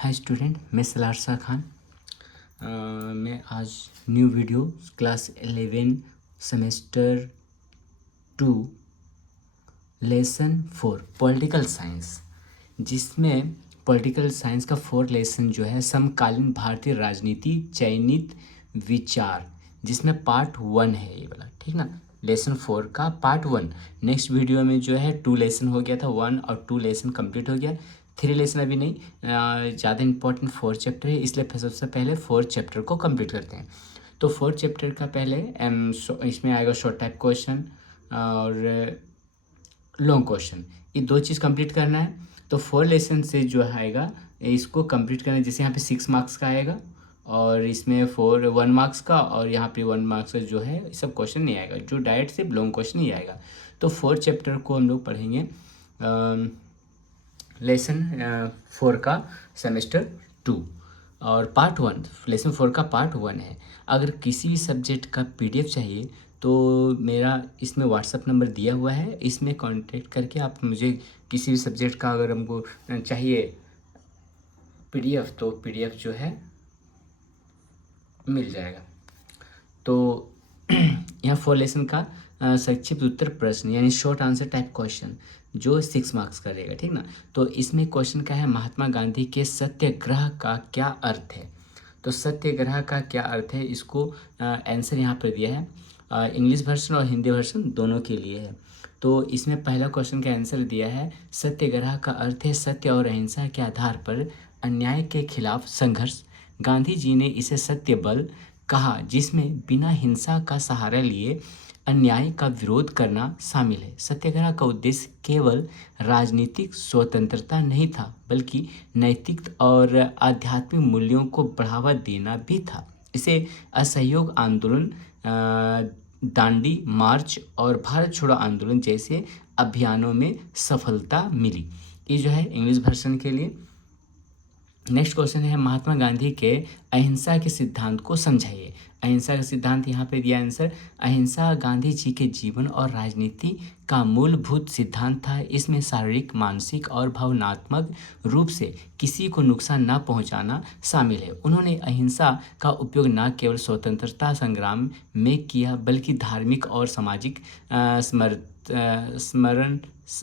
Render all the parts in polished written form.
Hi student, मैं सलारसा खान। मैं आज new video class 11 semester 2 lesson 4 political science, जिसमें पॉलिटिकल साइंस का 4 लेसन जो है समकालीन भारतीय राजनीति चयनित विचार, जिसमें पार्ट 1 है ये वाला, ठीक ना। लेसन 4 का पार्ट 1। नेक्स्ट वीडियो में जो है 2 लेसन हो गया था, 1 और 2 लेसन कंप्लीट हो गया। 3 लेसन अभी नहीं, ज़्यादा इंपॉर्टेंट 4 चैप्टर है, इसलिए सबसे पहले 4 चैप्टर को कंप्लीट करते हैं। तो 4 चैप्टर का पहले इसमें आएगा शॉर्ट टाइप क्वेश्चन और लॉन्ग क्वेश्चन, ये 2 चीज़ कंप्लीट करना है। तो 4 लेसन से जो आएगा इसको कंप्लीट करना है। जैसे यहाँ पे 6 मार्क्स का आएगा और इसमें 1 मार्क्स का, और यहाँ पे 1 मार्क्स का जो है ये सब क्वेश्चन नहीं आएगा, जो डायरेक्ट सिर्फ लॉन्ग क्वेश्चन ही आएगा। तो 4 चैप्टर को हम लोग पढ़ेंगे लेसन 4 का सेमेस्टर 2, और पार्ट 1 लेसन 4 का पार्ट 1 है। अगर किसी भी सब्जेक्ट का पीडीएफ चाहिए तो मेरा इसमें व्हाट्सअप नंबर दिया हुआ है, इसमें कांटेक्ट करके आप मुझे किसी भी सब्जेक्ट का अगर हमको चाहिए पीडीएफ तो पीडीएफ जो है मिल जाएगा। तो यहाँ 4 लेसन का संक्षिप्त उत्तर प्रश्न यानी शॉर्ट आंसर टाइप क्वेश्चन जो 6 मार्क्स का रहेगा, ठीक ना। तो इसमें क्वेश्चन क्या है, महात्मा गांधी के सत्याग्रह का क्या अर्थ है। तो सत्याग्रह का क्या अर्थ है, इसको आंसर यहाँ पर दिया है। इंग्लिश वर्जन और हिंदी वर्जन दोनों के लिए है। तो इसमें पहला क्वेश्चन का आंसर दिया है, सत्याग्रह का अर्थ है सत्य और अहिंसा के आधार पर अन्याय के खिलाफ संघर्ष। गांधी जी ने इसे सत्य बल कहा, जिसमें बिना हिंसा का सहारा लिए अन्याय का विरोध करना शामिल है। सत्याग्रह का उद्देश्य केवल राजनीतिक स्वतंत्रता नहीं था, बल्कि नैतिक और आध्यात्मिक मूल्यों को बढ़ावा देना भी था। इसे असहयोग आंदोलन, दांडी मार्च और भारत छोड़ो आंदोलन जैसे अभियानों में सफलता मिली। ये जो है इंग्लिश वर्जन के लिए। नेक्स्ट क्वेश्चन है, महात्मा गांधी के अहिंसा के सिद्धांत को समझाइए। अहिंसा का सिद्धांत यहाँ पे दिया आंसर, अहिंसा गांधी जी के जीवन और राजनीति का मूलभूत सिद्धांत था। इसमें शारीरिक, मानसिक और भावनात्मक रूप से किसी को नुकसान न पहुंचाना शामिल है। उन्होंने अहिंसा का उपयोग न केवल स्वतंत्रता संग्राम में किया, बल्कि धार्मिक और सामाजिक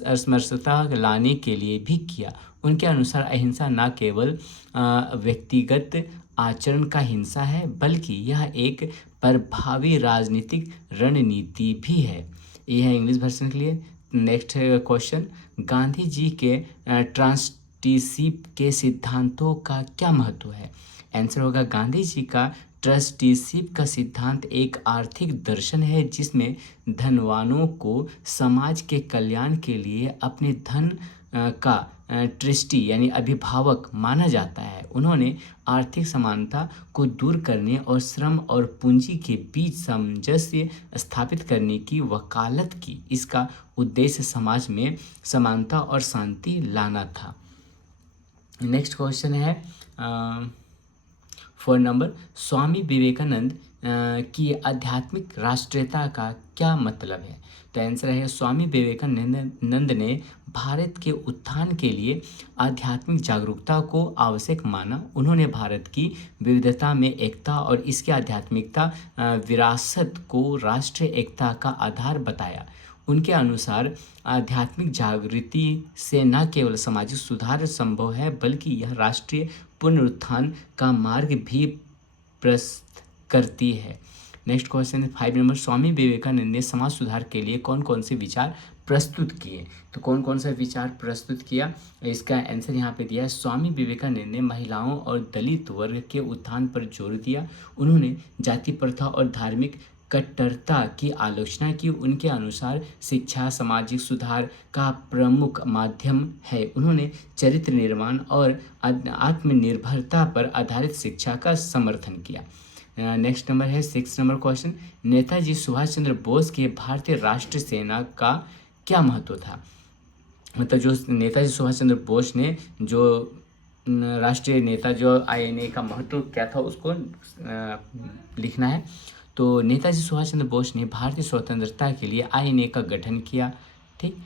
समरसता लाने के लिए भी किया। उनके अनुसार अहिंसा न केवल व्यक्तिगत आचरण का हिंसा है, बल्कि यह एक प्रभावी राजनीतिक रणनीति भी है। यह है इंग्लिश वर्जन के लिए। नेक्स्ट क्वेश्चन, गांधी जी के ट्रस्टीशिप के सिद्धांतों का क्या महत्व है। आंसर होगा, गांधी जी का ट्रस्टीशिप का सिद्धांत एक आर्थिक दर्शन है, जिसमें धनवानों को समाज के कल्याण के लिए अपने धन का ट्रस्टी यानी अभिभावक माना जाता है। उन्होंने आर्थिक समानता को दूर करने और श्रम और पूंजी के बीच सामंजस्य स्थापित करने की वकालत की। इसका उद्देश्य समाज में समानता और शांति लाना था। नेक्स्ट क्वेश्चन है 4 नंबर, स्वामी विवेकानंद की आध्यात्मिक राष्ट्रीयता का क्या मतलब है। तो आंसर है, स्वामी विवेकानंद ने भारत के उत्थान के लिए आध्यात्मिक जागरूकता को आवश्यक माना। उन्होंने भारत की विविधता में एकता और इसकी आध्यात्मिकता विरासत को राष्ट्रीय एकता का आधार बताया। उनके अनुसार आध्यात्मिक जागृति से न केवल सामाजिक सुधार संभव है, बल्कि यह राष्ट्रीय पुनरुत्थान का मार्ग भी प्रशस्त करती है। नेक्स्ट क्वेश्चन है 5 नंबर, स्वामी विवेकानंद ने समाज सुधार के लिए कौन कौन से विचार प्रस्तुत किए। तो कौन कौन सा विचार प्रस्तुत किया, इसका आंसर यहाँ पे दिया है। स्वामी विवेकानंद ने महिलाओं और दलित वर्ग के उत्थान पर जोर दिया। उन्होंने जाति प्रथा और धार्मिक कट्टरता की आलोचना की। उनके अनुसार शिक्षा सामाजिक सुधार का प्रमुख माध्यम है। उन्होंने चरित्र निर्माण और आत्मनिर्भरता पर आधारित शिक्षा का समर्थन किया। नेक्स्ट नंबर है 6 नंबर क्वेश्चन, नेताजी सुभाष चंद्र बोस के भारतीय राष्ट्रीय सेना का क्या महत्व था। मतलब जो नेताजी सुभाष चंद्र बोस ने जो राष्ट्रीय नेता जो आईएनए का महत्व क्या था उसको लिखना है। तो नेताजी सुभाष चंद्र बोस ने भारतीय स्वतंत्रता के लिए आईएनए का गठन किया। ठीक।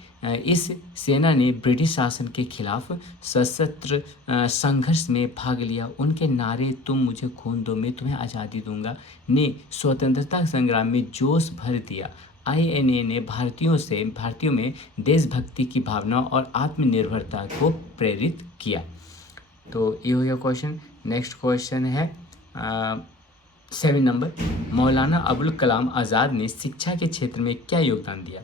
इस सेना ने ब्रिटिश शासन के खिलाफ सशस्त्र संघर्ष में भाग लिया। उनके नारे तुम मुझे खून दो मैं तुम्हें आज़ादी दूंगा ने स्वतंत्रता संग्राम में जोश भर दिया। आईएनए ने भारतीयों में देशभक्ति की भावना और आत्मनिर्भरता को प्रेरित किया। तो ये हो गया क्वेश्चन। नेक्स्ट क्वेश्चन है 7 नंबर, मौलाना अबुल कलाम आज़ाद ने शिक्षा के क्षेत्र में क्या योगदान दिया।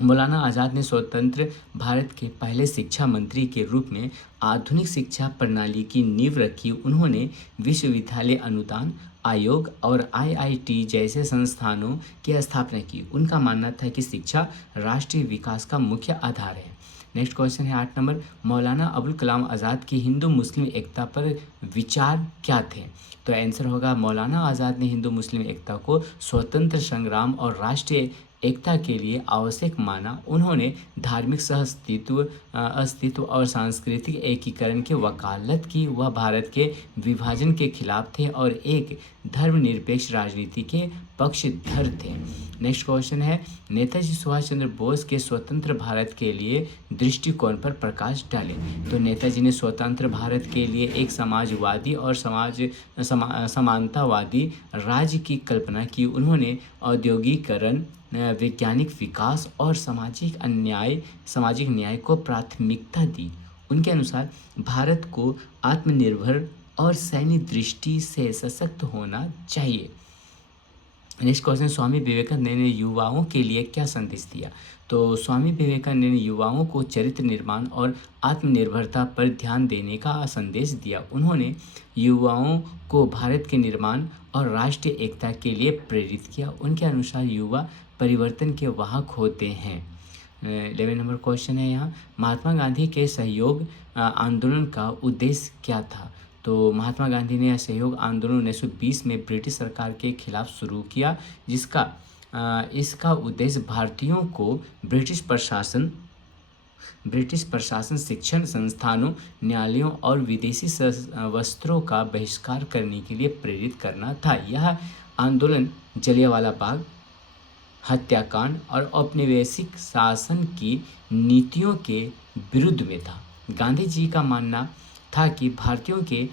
मौलाना आज़ाद ने स्वतंत्र भारत के पहले शिक्षा मंत्री के रूप में आधुनिक शिक्षा प्रणाली की नींव रखी। उन्होंने विश्वविद्यालय अनुदान आयोग और आईआईटी जैसे संस्थानों की स्थापना की। उनका मानना था कि शिक्षा राष्ट्रीय विकास का मुख्य आधार है। नेक्स्ट क्वेश्चन है 8 नंबर, मौलाना अबुल कलाम आज़ाद की हिंदू मुस्लिम एकता पर विचार क्या थे। तो आंसर होगा मौलाना आज़ाद ने हिंदू मुस्लिम एकता को स्वतंत्र संग्राम और राष्ट्रीय एकता के लिए आवश्यक माना। उन्होंने धार्मिक अस्तित्व और सांस्कृतिक एकीकरण की वकालत की। वह भारत के विभाजन के खिलाफ थे और एक धर्मनिरपेक्ष राजनीति के पक्षधर थे। नेक्स्ट क्वेश्चन है, नेताजी सुभाष चंद्र बोस के स्वतंत्र भारत के लिए दृष्टिकोण पर प्रकाश डालें। तो नेताजी ने स्वतंत्र भारत के लिए एक समाजवादी और समानतावादी राज्य की कल्पना की। उन्होंने औद्योगिकरण, वैज्ञानिक विकास और सामाजिक न्याय को प्राथमिकता दी। उनके अनुसार भारत को आत्मनिर्भर और सैन्य दृष्टि से सशक्त होना चाहिए। नेक्स्ट क्वेश्चन, स्वामी विवेकानंद ने युवाओं के लिए क्या संदेश दिया। तो स्वामी विवेकानंद ने युवाओं को चरित्र निर्माण और आत्मनिर्भरता पर ध्यान देने का संदेश दिया। उन्होंने युवाओं को भारत के निर्माण और राष्ट्रीय एकता के लिए प्रेरित किया। उनके अनुसार युवा परिवर्तन के वाहक होते हैं। 11 नंबर क्वेश्चन है यहाँ, महात्मा गांधी के सहयोग आंदोलन का उद्देश्य क्या था। तो महात्मा गांधी ने असहयोग आंदोलन 1920 में ब्रिटिश सरकार के खिलाफ शुरू किया, इसका उद्देश्य भारतीयों को ब्रिटिश प्रशासन, शिक्षण संस्थानों, न्यायालयों और विदेशी वस्त्रों का बहिष्कार करने के लिए प्रेरित करना था। यह आंदोलन जलियांवाला बाग हत्याकांड और औपनिवेशिक शासन की नीतियों के विरुद्ध में था। गांधी जी का मानना था कि भारतीयों के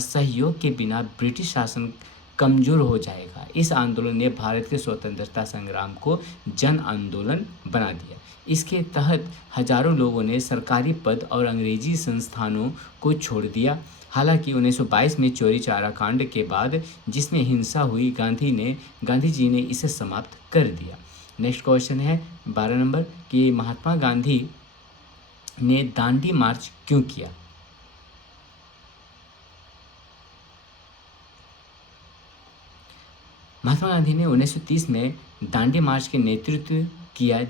सहयोग के बिना ब्रिटिश शासन कमजोर हो जाएगा। इस आंदोलन ने भारत के स्वतंत्रता संग्राम को जन आंदोलन बना दिया। इसके तहत हजारों लोगों ने सरकारी पद और अंग्रेजी संस्थानों को छोड़ दिया। हालांकि 1922 में चौरी चौरा कांड के बाद जिसमें हिंसा हुई, गांधी जी ने इसे समाप्त कर दिया। नेक्स्ट क्वेश्चन है 12 नंबर कि महात्मा गांधी ने दांडी मार्च क्यों किया। महात्मा गांधी ने 1930 में दांडी मार्च के नेतृत्व किया,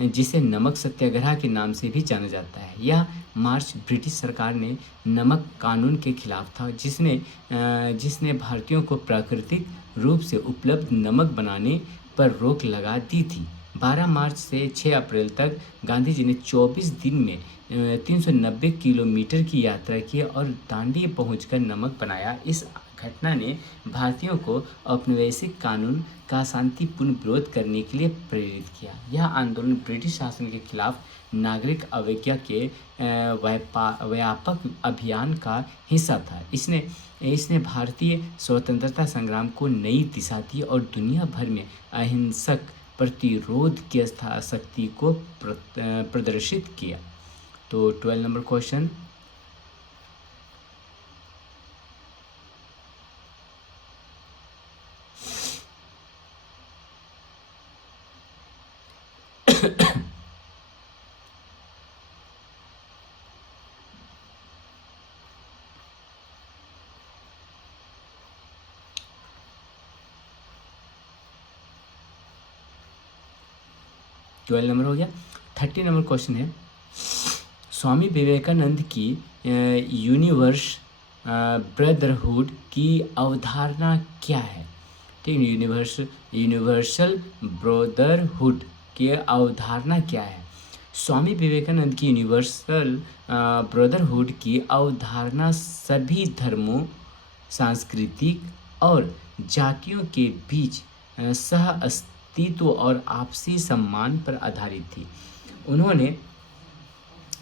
जिसे नमक सत्याग्रह के नाम से भी जाना जाता है। यह मार्च ब्रिटिश सरकार ने नमक कानून के खिलाफ था, जिसने भारतीयों को प्राकृतिक रूप से उपलब्ध नमक बनाने पर रोक लगा दी थी। 12 मार्च से 6 अप्रैल तक गांधी जी ने 24 दिन में 390 किलोमीटर की यात्रा की और दांडी पहुंचकर नमक बनाया। इस घटना ने भारतीयों को औपनिवेशिक कानून का शांतिपूर्ण विरोध करने के लिए प्रेरित किया। यह आंदोलन ब्रिटिश शासन के खिलाफ नागरिक अवज्ञा के व्यापक अभियान का हिस्सा था। इसने भारतीय स्वतंत्रता संग्राम को नई दिशा दी और दुनिया भर में अहिंसक प्रतिरोध की शक्ति को प्रदर्शित किया। तो 12 नंबर क्वेश्चन, हो गया। 30 नंबर क्वेश्चन है, स्वामी विवेकानंद की यूनिवर्स ब्रदरहुड की अवधारणा क्या है। ठीक है, यूनिवर्सल ब्रदरहुड की अवधारणा क्या है। स्वामी विवेकानंद की यूनिवर्सल ब्रदरहुड की अवधारणा सभी धर्मों, सांस्कृतिक और जातियों के बीच सह अस्तित्व और आपसी सम्मान पर आधारित थी। उन्होंने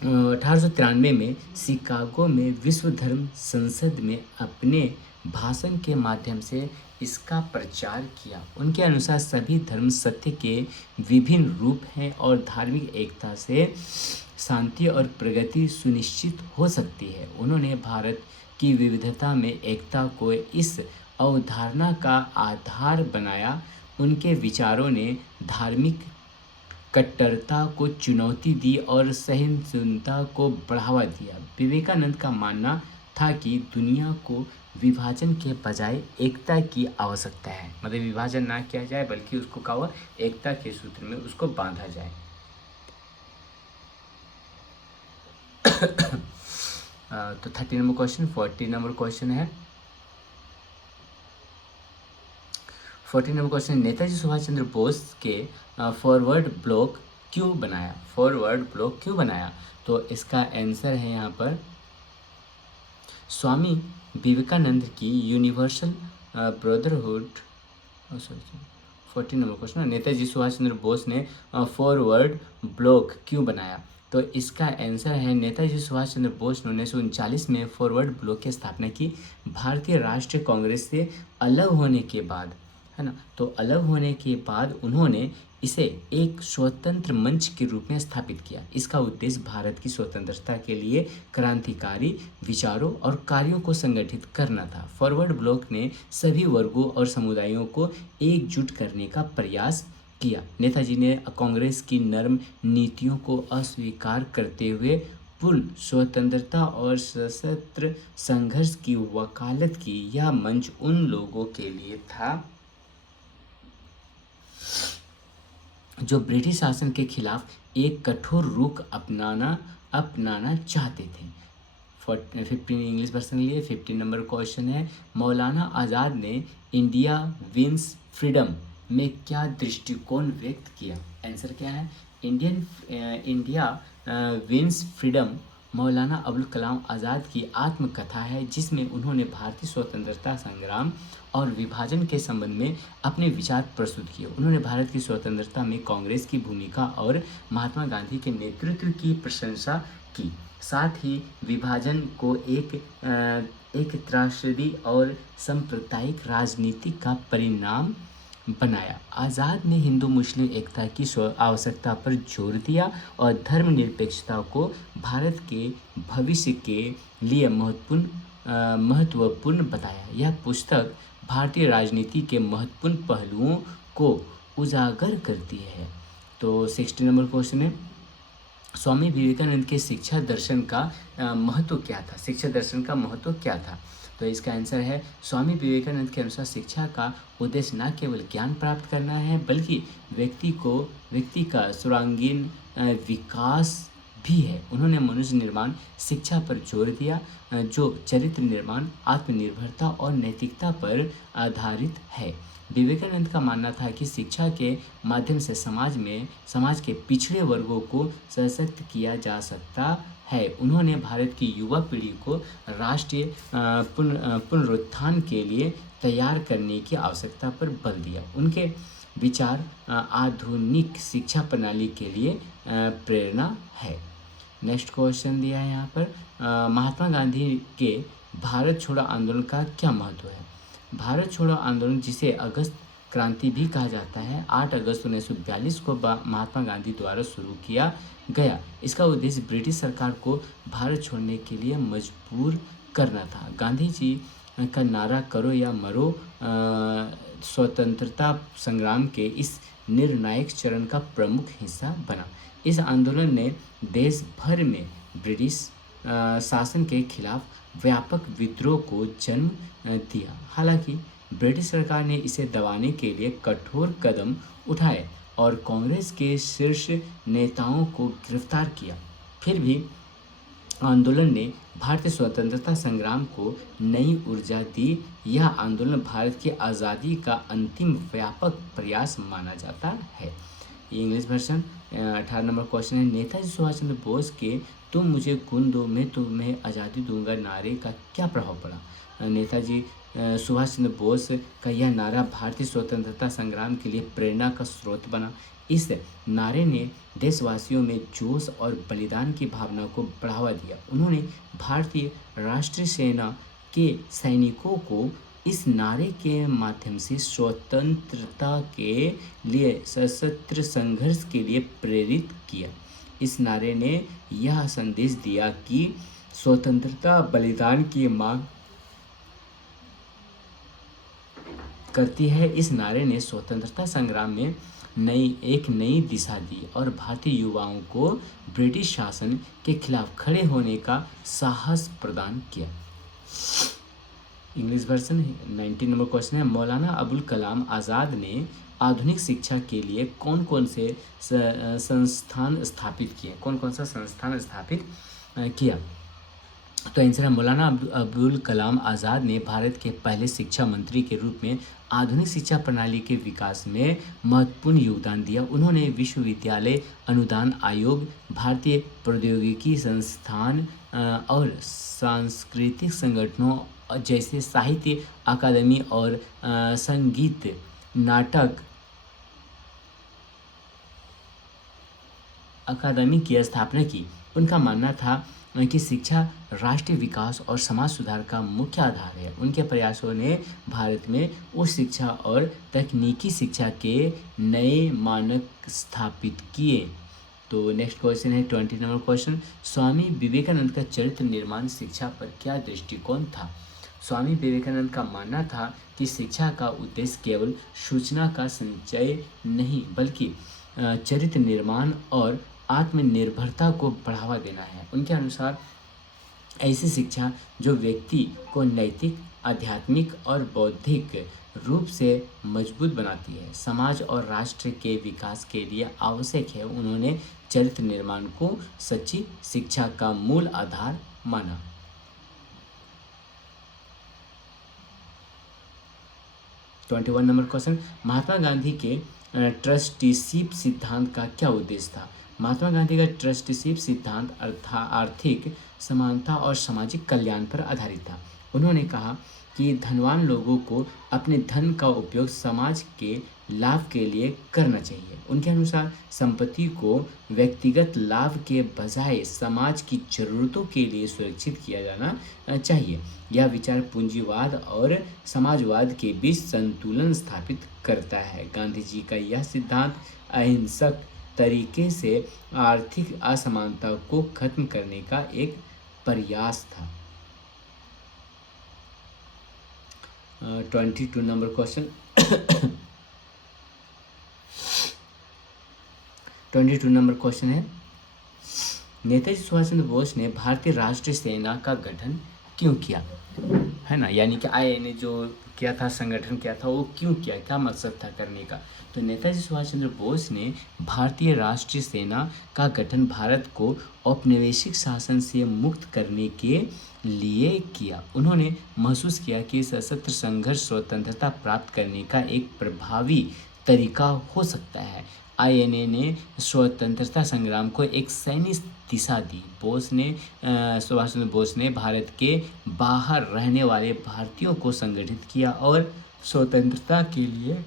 1893 में शिकागो में विश्व धर्म संसद में अपने भाषण के माध्यम से इसका प्रचार किया। उनके अनुसार सभी धर्म सत्य के विभिन्न रूप हैं और धार्मिक एकता से शांति और प्रगति सुनिश्चित हो सकती है। उन्होंने भारत की विविधता में एकता को इस अवधारणा का आधार बनाया। उनके विचारों ने धार्मिक कट्टरता को चुनौती दी और सहिष्णुता को बढ़ावा दिया। विवेकानंद का मानना था कि दुनिया को विभाजन के बजाय एकता की आवश्यकता है, मतलब विभाजन ना किया जाए बल्कि उसको क्या हुआ, एकता के सूत्र में उसको बांधा जाए। तो 30 नंबर क्वेश्चन। 40 नंबर क्वेश्चन है, 40 नंबर क्वेश्चन, नेताजी सुभाष चंद्र बोस के फॉरवर्ड ब्लॉक क्यों बनाया? फॉरवर्ड ब्लॉक क्यों बनाया? तो इसका आंसर है यहाँ पर स्वामी विवेकानंद की universal brotherhood. 40 number question, Netaji Subhash Chandra Bose ने फॉरवर्ड ब्लॉक क्यों बनाया? तो इसका आंसर है नेताजी सुभाष चंद्र बोस ने 1939 में फॉरवर्ड ब्लॉक की स्थापना की। भारतीय राष्ट्रीय कांग्रेस से अलग होने के बाद, है ना, तो अलग होने के बाद उन्होंने इसे एक स्वतंत्र मंच के रूप में स्थापित किया। इसका उद्देश्य भारत की स्वतंत्रता के लिए क्रांतिकारी विचारों और कार्यों को संगठित करना था। फॉरवर्ड ब्लॉक ने सभी वर्गों और समुदायों को एकजुट करने का प्रयास किया। नेताजी ने कांग्रेस की नरम नीतियों को अस्वीकार करते हुए पूर्ण स्वतंत्रता और सशस्त्र संघर्ष की वकालत की। यह मंच उन लोगों के लिए था जो ब्रिटिश शासन के खिलाफ एक कठोर रुख अपनाना चाहते थे। 15 इंग्लिश वर्सन लिए 15 नंबर क्वेश्चन है, मौलाना आज़ाद ने इंडिया विंस फ्रीडम में क्या दृष्टिकोण व्यक्त किया? आंसर क्या है? India wins freedom Maulana Abul Kalam Azad की आत्मकथा है, जिसमें उन्होंने भारतीय स्वतंत्रता संग्राम और विभाजन के संबंध में अपने विचार प्रस्तुत किए। उन्होंने भारत की स्वतंत्रता में कांग्रेस की भूमिका और महात्मा गांधी के नेतृत्व की प्रशंसा की। साथ ही विभाजन को एक त्रासदी और सांप्रदायिक राजनीति का परिणाम बनाया। आज़ाद ने हिंदू मुस्लिम एकता की आवश्यकता पर जोर दिया और धर्मनिरपेक्षता को भारत के भविष्य के लिए महत्वपूर्ण बताया। यह पुस्तक भारतीय राजनीति के महत्वपूर्ण पहलुओं को उजागर करती है। तो 60 नंबर क्वेश्चन है, स्वामी विवेकानंद के शिक्षा दर्शन का महत्व क्या था? शिक्षा दर्शन का महत्व क्या था? तो इसका आंसर है स्वामी विवेकानंद के अनुसार शिक्षा का उद्देश्य न केवल ज्ञान प्राप्त करना है बल्कि व्यक्ति का सर्वांगीण विकास भी है। उन्होंने मनुष्य निर्माण शिक्षा पर जोर दिया जो चरित्र निर्माण, आत्मनिर्भरता और नैतिकता पर आधारित है। विवेकानंद का मानना था कि शिक्षा के माध्यम से समाज के पिछड़े वर्गों को सशक्त किया जा सकता है। उन्होंने भारत की युवा पीढ़ी को राष्ट्रीय पुनरुत्थान के लिए तैयार करने की आवश्यकता पर बल दिया। उनके विचार आधुनिक शिक्षा प्रणाली के लिए प्रेरणा है। नेक्स्ट क्वेश्चन दिया है यहाँ पर, महात्मा गांधी के भारत छोड़ो आंदोलन का क्या महत्व है? भारत छोड़ो आंदोलन, जिसे अगस्त क्रांति भी कहा जाता है, 8 अगस्त 1942 को महात्मा गांधी द्वारा शुरू किया गया। इसका उद्देश्य ब्रिटिश सरकार को भारत छोड़ने के लिए मजबूर करना था। गांधी जी का नारा करो या मरो स्वतंत्रता संग्राम के इस निर्णायक चरण का प्रमुख हिस्सा बना। इस आंदोलन ने देश भर में ब्रिटिश शासन के खिलाफ व्यापक विद्रोह को जन्म दिया। हालांकि ब्रिटिश सरकार ने इसे दबाने के लिए कठोर कदम उठाए और कांग्रेस के शीर्ष नेताओं को गिरफ्तार किया। फिर भी आंदोलन ने भारतीय स्वतंत्रता संग्राम को नई ऊर्जा दी। यह आंदोलन भारत की आज़ादी का अंतिम व्यापक प्रयास माना जाता है। ये इंग्लिश वर्जन। 18 नंबर क्वेश्चन है, नेताजी सुभाष चंद्र बोस के तुम मुझे खून दो मैं तुम्हें आज़ादी दूंगा नारे का क्या प्रभाव पड़ा? नेताजी सुभाष चंद्र बोस का यह नारा भारतीय स्वतंत्रता संग्राम के लिए प्रेरणा का स्रोत बना। इस नारे ने देशवासियों में जोश और बलिदान की भावना को बढ़ावा दिया। उन्होंने भारतीय राष्ट्रीय सेना के सैनिकों को इस नारे के माध्यम से स्वतंत्रता के लिए सशस्त्र संघर्ष के लिए प्रेरित किया। इस नारे ने यह संदेश दिया कि स्वतंत्रता बलिदान की मांग करती है। इस नारे ने स्वतंत्रता संग्राम में एक नई दिशा दी और भारतीय युवाओं को ब्रिटिश शासन के खिलाफ खड़े होने का साहस प्रदान किया। इंग्लिश वर्जन 19 नंबर क्वेश्चन है, मौलाना अबुल कलाम आज़ाद ने आधुनिक शिक्षा के लिए कौन कौन से संस्थान स्थापित किए? कौन कौन सा संस्थान स्थापित किया? तो आंसर है, मौलाना अबुल कलाम आज़ाद ने भारत के पहले शिक्षा मंत्री के रूप में आधुनिक शिक्षा प्रणाली के विकास में महत्वपूर्ण योगदान दिया। उन्होंने विश्वविद्यालय अनुदान आयोग, भारतीय प्रौद्योगिकी संस्थान और सांस्कृतिक संगठनों जैसे साहित्य अकादमी और संगीत नाटक अकादमी की स्थापना की। उनका मानना था कि शिक्षा राष्ट्रीय विकास और समाज सुधार का मुख्य आधार है। उनके प्रयासों ने भारत में उच्च शिक्षा और तकनीकी शिक्षा के नए मानक स्थापित किए। तो नेक्स्ट क्वेश्चन है 20 नंबर क्वेश्चन, स्वामी विवेकानंद का चरित्र निर्माण शिक्षा पर क्या दृष्टिकोण था? स्वामी विवेकानंद का मानना था कि शिक्षा का उद्देश्य केवल सूचना का संचय नहीं बल्कि चरित्र निर्माण और आत्मनिर्भरता को बढ़ावा देना है। उनके अनुसार ऐसी शिक्षा जो व्यक्ति को नैतिक, आध्यात्मिक और बौद्धिक रूप से मजबूत बनाती है, समाज और राष्ट्र के विकास के लिए आवश्यक है। उन्होंने चरित्र निर्माण को सच्ची शिक्षा का मूल आधार माना। तो 21 नंबर क्वेश्चन, महात्मा गांधी के ट्रस्टीशिप सिद्धांत का क्या उद्देश्य था? महात्मा गांधी का ट्रस्टीशिप सिद्धांत आर्थिक समानता और सामाजिक कल्याण पर आधारित था। उन्होंने कहा कि धनवान लोगों को अपने धन का उपयोग समाज के लाभ के लिए करना चाहिए। उनके अनुसार संपत्ति को व्यक्तिगत लाभ के बजाय समाज की जरूरतों के लिए सुरक्षित किया जाना चाहिए। यह विचार पूंजीवाद और समाजवाद के बीच संतुलन स्थापित करता है। गांधी जी का यह सिद्धांत अहिंसक तरीके से आर्थिक असमानता को खत्म करने का एक प्रयास था। 22 नंबर क्वेश्चन 22 नंबर क्वेश्चन है, नेताजी सुभाष चंद्र बोस ने भारतीय राष्ट्रीय सेना का गठन क्यों किया? है ना, यानी कि ने जो किया था, संगठन किया था, वो क्यों किया, क्या मकसद था करने का? तो नेताजी सुभाष चंद्र बोस ने भारतीय राष्ट्रीय सेना का गठन भारत को औपनिवेशिक शासन से मुक्त करने के लिए किया। उन्होंने महसूस किया कि सशस्त्र संघर्ष स्वतंत्रता प्राप्त करने का एक प्रभावी तरीका हो सकता है। आईएनए ने स्वतंत्रता संग्राम को एक सैन्य दिशा दी। सुभाष चंद्र बोस ने भारत के बाहर रहने वाले भारतीयों को संगठित किया और स्वतंत्रता के लिए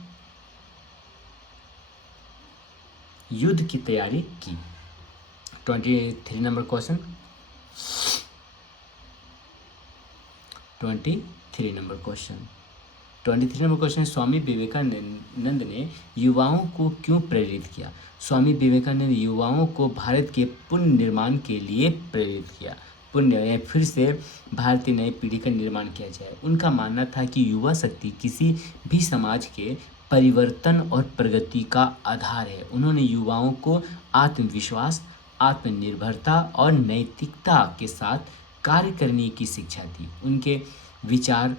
युद्ध की तैयारी की। 23 number question 23 number question, Swami Vivekananda ने युवाओं को क्यों प्रेरित किया? स्वामी विवेकानंद ने युवाओं को भारत के पुनर्निर्माण के लिए प्रेरित किया। फिर से भारतीय नई पीढ़ी का निर्माण किया जाए। उनका मानना था कि युवा शक्ति किसी भी समाज के परिवर्तन और प्रगति का आधार है। उन्होंने युवाओं को आत्मविश्वास, आत्मनिर्भरता और नैतिकता के साथ कार्य करने की शिक्षा दी। उनके विचार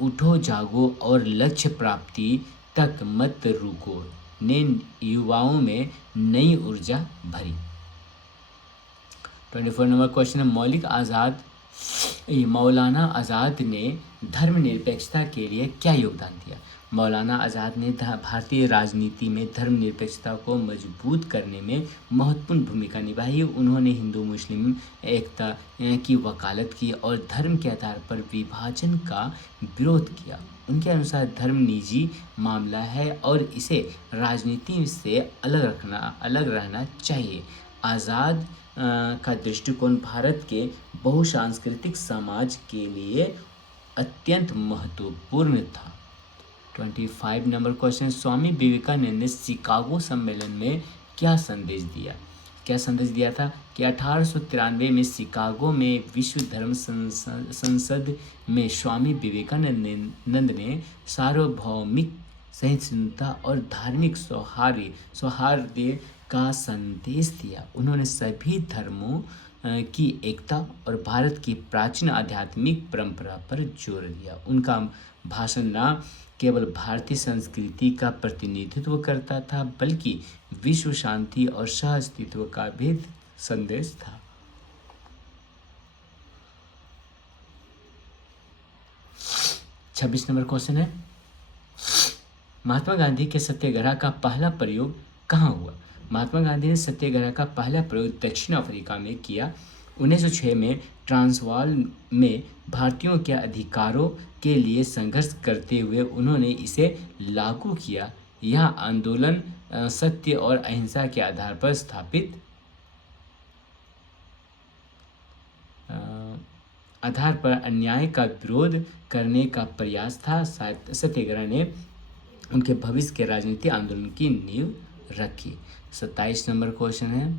उठो जागो और लक्ष्य प्राप्ति तक मत रुको ने युवाओं में नई ऊर्जा भरी। 24 नंबर क्वेश्चन है, मौलाना आज़ाद ने धर्मनिरपेक्षता के लिए क्या योगदान दिया? मौलाना आज़ाद ने भारतीय राजनीति में धर्मनिरपेक्षता को मजबूत करने में महत्वपूर्ण भूमिका निभाई। उन्होंने हिंदू मुस्लिम एकता की वकालत की और धर्म के आधार पर विभाजन का विरोध किया। उनके अनुसार धर्म निजी मामला है और इसे राजनीति से अलग रहना चाहिए। आज़ाद का दृष्टिकोण भारत के बहुसांस्कृतिक समाज के लिए अत्यंत महत्वपूर्ण था। 25 नंबर क्वेश्चन, स्वामी विवेकानंद ने शिकागो सम्मेलन में क्या संदेश दिया था कि 1893 में शिकागो में विश्व धर्म संसद में स्वामी विवेकानंद ने सार्वभौमिक सहिष्णुता और धार्मिक सौहार्द का संदेश दिया। उन्होंने सभी धर्मों की एकता और भारत की प्राचीन आध्यात्मिक परंपरा पर जोर दिया। उनका भाषण न केवल भारतीय संस्कृति का प्रतिनिधित्व करता था बल्कि विश्व शांति और सह अस्तित्व का भी संदेश था। 26 नंबर क्वेश्चन है, महात्मा गांधी के सत्याग्रह का पहला प्रयोग कहाँ हुआ? महात्मा गांधी ने सत्याग्रह का पहला प्रयोग दक्षिण अफ्रीका में किया। 1906 में ट्रांसवाल में भारतीयों के अधिकारों के लिए संघर्ष करते हुए उन्होंने इसे लागू किया। यह आंदोलन सत्य और अहिंसा के आधार पर स्थापित आधार पर अन्याय का विरोध करने का प्रयास था। सत्याग्रह ने उनके भविष्य के राजनीतिक आंदोलन की नींव रखी। 27 नंबर क्वेश्चन है,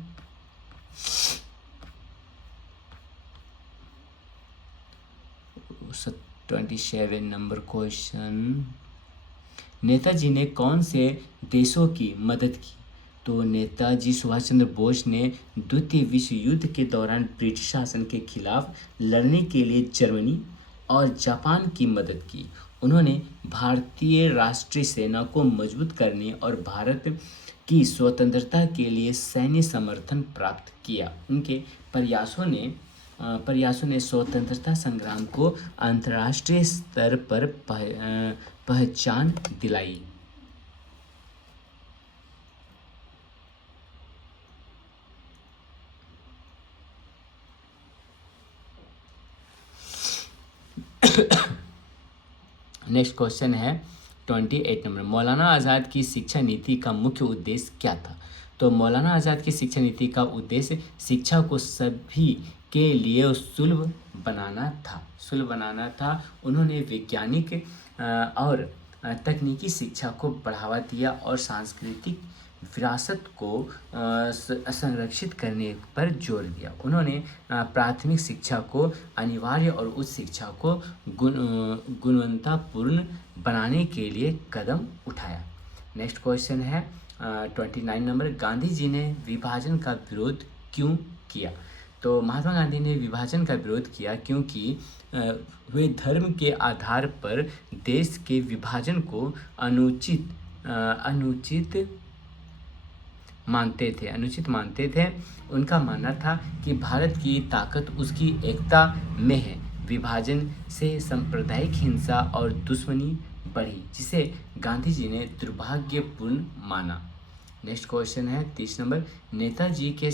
ट्वेंटी नंबर क्वेश्चन, नेताजी ने कौन से देशों की मदद की? तो नेताजी सुभाष चंद्र बोस ने द्वितीय विश्व युद्ध के दौरान ब्रिटिश शासन के खिलाफ लड़ने के लिए जर्मनी और जापान की मदद की। उन्होंने भारतीय राष्ट्रीय सेना को मजबूत करने और भारत की स्वतंत्रता के लिए सैन्य समर्थन प्राप्त किया। उनके प्रयासों ने स्वतंत्रता संग्राम को अंतर्राष्ट्रीय स्तर पर पहचान दिलाई। नेक्स्ट क्वेश्चन है 28 नंबर, मौलाना आज़ाद की शिक्षा नीति का मुख्य उद्देश्य क्या था? तो मौलाना आज़ाद की शिक्षा नीति का उद्देश्य शिक्षा को सभी के लिए सुलभ बनाना था। उन्होंने वैज्ञानिक और तकनीकी शिक्षा को बढ़ावा दिया और सांस्कृतिक विरासत को संरक्षित करने पर जोर दिया। उन्होंने प्राथमिक शिक्षा को अनिवार्य और उच्च शिक्षा को गुणवत्तापूर्ण बनाने के लिए कदम उठाया। नेक्स्ट क्वेश्चन है 29 नंबर, गांधी जी ने विभाजन का विरोध क्यों किया? तो महात्मा गांधी ने विभाजन का विरोध किया क्योंकि वे धर्म के आधार पर देश के विभाजन को अनुचित मानते थे। उनका मानना था कि भारत की ताकत उसकी एकता में है। विभाजन से सांप्रदायिक हिंसा और दुश्मनी बढ़ी, जिसे गांधी जी ने दुर्भाग्यपूर्ण माना। नेक्स्ट क्वेश्चन है 30 नंबर, नेताजी के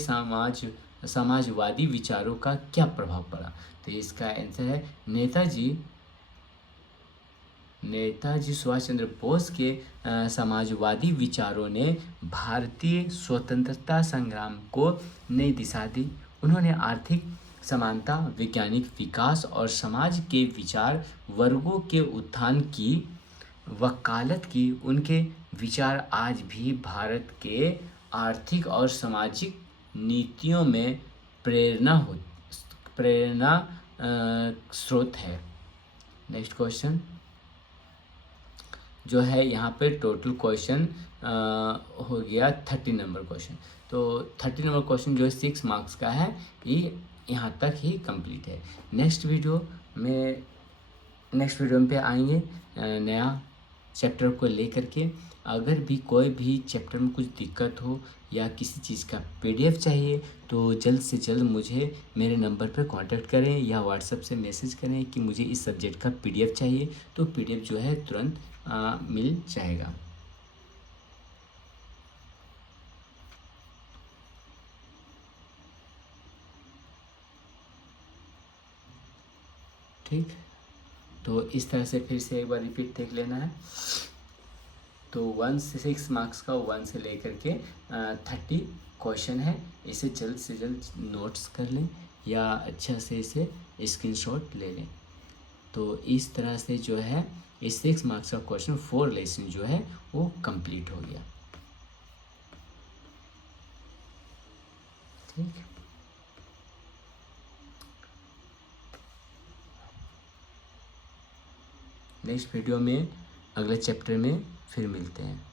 समाजवादी विचारों का क्या प्रभाव पड़ा? तो इसका आंसर है नेताजी सुभाष चंद्र बोस के समाजवादी विचारों ने भारतीय स्वतंत्रता संग्राम को नई दिशा दी। उन्होंने आर्थिक समानता, वैज्ञानिक विकास और समाज के विचार वर्गों के उत्थान की वकालत की। उनके विचार आज भी भारत के आर्थिक और सामाजिक नीतियों में प्रेरणा स्रोत है। नेक्स्ट क्वेश्चन जो है यहाँ पे टोटल क्वेश्चन हो गया 30 नंबर क्वेश्चन। तो 30 नंबर क्वेश्चन जो है 6 मार्क्स का है, ये यहाँ तक ही कंप्लीट है। नेक्स्ट वीडियो में पे आएंगे नया चैप्टर को लेकर के। अगर भी कोई भी चैप्टर में कुछ दिक्कत हो या किसी चीज़ का PDF चाहिए तो जल्द से जल्द मुझे मेरे नंबर पर कांटेक्ट करें या व्हाट्सएप से मैसेज करें कि मुझे इस सब्जेक्ट का PDF चाहिए, तो PDF जो है तुरंत मिल जाएगा। ठीक, तो इस तरह से फिर से एक बार रिपीट देख लेना है। तो 1 से 6 मार्क्स का 1 से लेकर के 30 क्वेश्चन है। इसे जल्द से जल्द नोट्स कर लें या अच्छा से इसे स्क्रीनशॉट ले लें। तो इस तरह से जो है इस 6 मार्क्स का क्वेश्चन 4 लेसन जो है वो कंप्लीट हो गया। ठीक, नेक्स्ट वीडियो में अगले चैप्टर में फिर मिलते हैं।